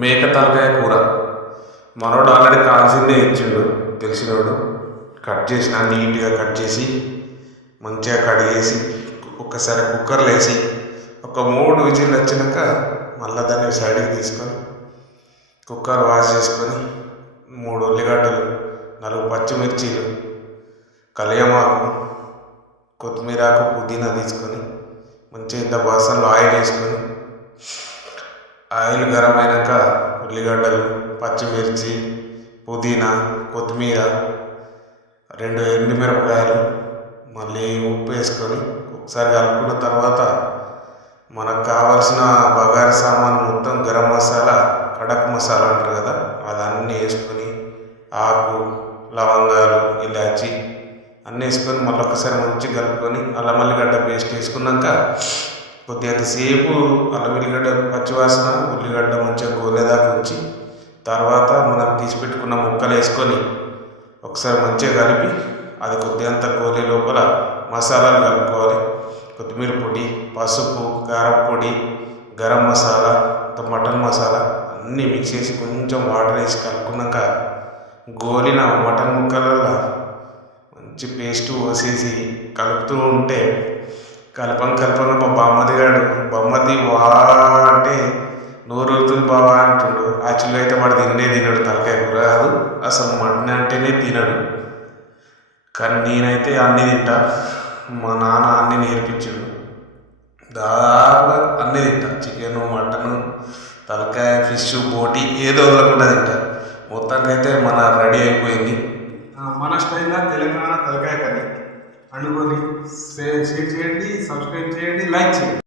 మేక తలకాయ కూర మనోడు ఆల్రెడీ కాల్సిందే ఇచ్చిండు తెలిసినోడు. కట్ చేసిన నీట్గా కట్ చేసి మంచిగా కడిగేసి ఒక్కసారి కుక్కర్లో వేసి ఒక 3 విజిల్లు వచ్చినాక మళ్ళీ దాన్ని సైడ్కి తీసుకొని కుక్కర్ వాష్ చేసుకొని 3 ఉల్లిగడ్డలు 4 పచ్చిమిర్చీలు కలియమాకు కొత్తిమీరాకు పుదీనా తీసుకొని మంచిగా ఇంత బాసనలో ఆయిల్ వేసుకొని ఆయిల్ గరం అయినాక ఉల్లిగడ్డలు పచ్చిమిర్చి పుదీనా కొత్తిమీర 2 ఎండుమిరపకాయలు మళ్ళీ ఉప్పు వేసుకొని ఒకసారి కలుపుకున్న తర్వాత మనకు కావాల్సిన బగారా సామాన్ మొత్తం గరం మసాలా కడక్ మసాలా అంటారు కదా అదన్నీ వేసుకొని ఆకు లవంగాలు ఇలాచి అన్నీ వేసుకొని మళ్ళీ ఒకసారి మంచిగా కలుపుకొని అల్లం వెల్లిగడ్డ పేస్ట్ వేసుకున్నాక కొద్దిగంతసేపు అల్లం వెల్లిగడ్డ పచ్చివాసన ఉల్లిగడ్డ మంచిగా గోలేదాకా ఉంచి తర్వాత మనం తీసి పెట్టుకున్న ముక్కలు వేసుకొని ఒకసారి మంచిగా కలిపి అది కొద్దిగంత గోలే లోపల మసాలాలు కలుపుకోవాలి. కొత్తిమీర పొడి పసుపు కారం పొడి గరం మసాలా మటన్ మసాలా అన్నీ మిక్స్ చేసి కొంచెం వాటర్ వేసి కలుపుకున్నాక గోలిన మటన్ ముక్కలలో మంచి పేస్ట్ పోసేసి కలుపుతూ ఉంటే కలపంగా మా బొమ్మది వా అంటే నోరుతుంది బావా అంటుండు. యాక్చువల్గా అయితే వాడు తినడు తలకాయ కూర కాదు అసలు మటన్ అంటేనే తినడు. కానీ నేనైతే అన్నీ తింటా. మా నాన్న అన్నీ నేర్పించాడు. దాదాపుగా అన్నీ తింటా. చికెను మటను తలకాయ ఫిష్ బోటి ఏదో వదలకుండా తింటా. మొత్తానికైతే మన రెడీ అయిపోయింది మన స్టైల్లో తెలంగాణ తలకాయ కర్రీ. అనుకొని షేర్ చేయండి, సబ్స్క్రైబ్ చేయండి, లైక్ చేయండి.